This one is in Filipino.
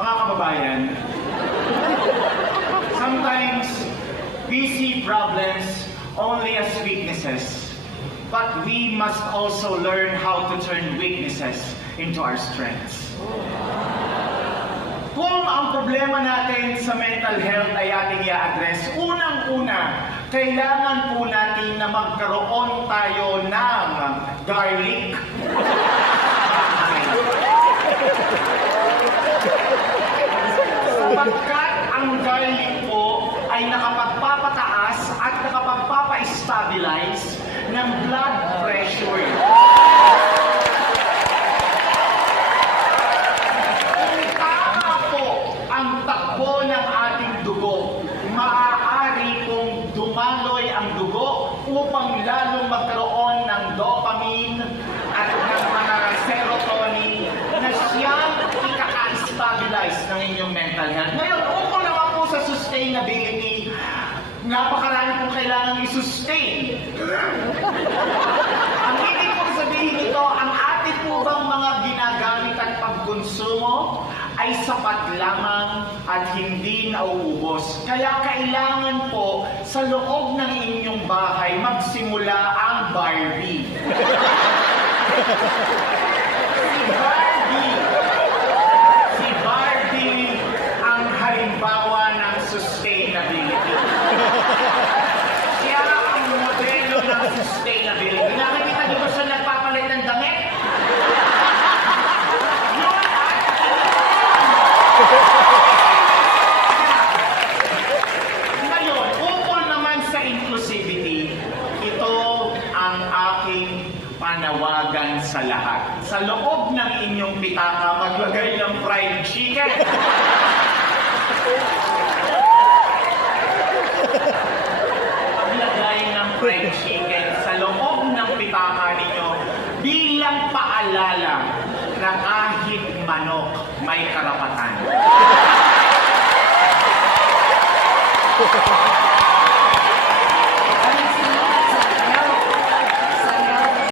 Mga kababayan, sometimes we see problems only as weaknesses, but we must also learn how to turn weaknesses into our strengths. Kung ang problema natin sa mental health ay ating i-address, unang-una, kailangan po natin na magkaroon tayo ng garlic. Sapagkat ang garlic po ay nakapagpapataas at nakapagpapa-stabilize ng blood pressure. Kung tama po ang takbo ng ating dugo, maaari pong dumaloy ang dugo upang lalong magkaroon ng dopamine at ng mga serotonin na siyang ikaka-stabilize ng inyong mental health. Ngayon, ukol naman po sa sustainability, napakarami pong kailangan i-sustain. Ang ibig kong sabihin nito, ang ating po bang mga ginagamit at pagkonsumo ay sapat lamang at hindi nauubos. Kaya kailangan po sa loob ng inyong bahay magsimula ang Barbie. Si Barbie ang halimbawa ng sustainability. Siya ang modelo ng sustainability. Nakikita niyo ba siya nagpapalit ng damit? Ngayon, ukol naman sa inclusivity, ito ang aking panawagan sa lahat. Sa loob ng inyong pitaka, maglagay ng fried chicken. Paglagay ng fried chicken sa loob ng pitaka ninyo bilang paalala na kahit manok may karapatan.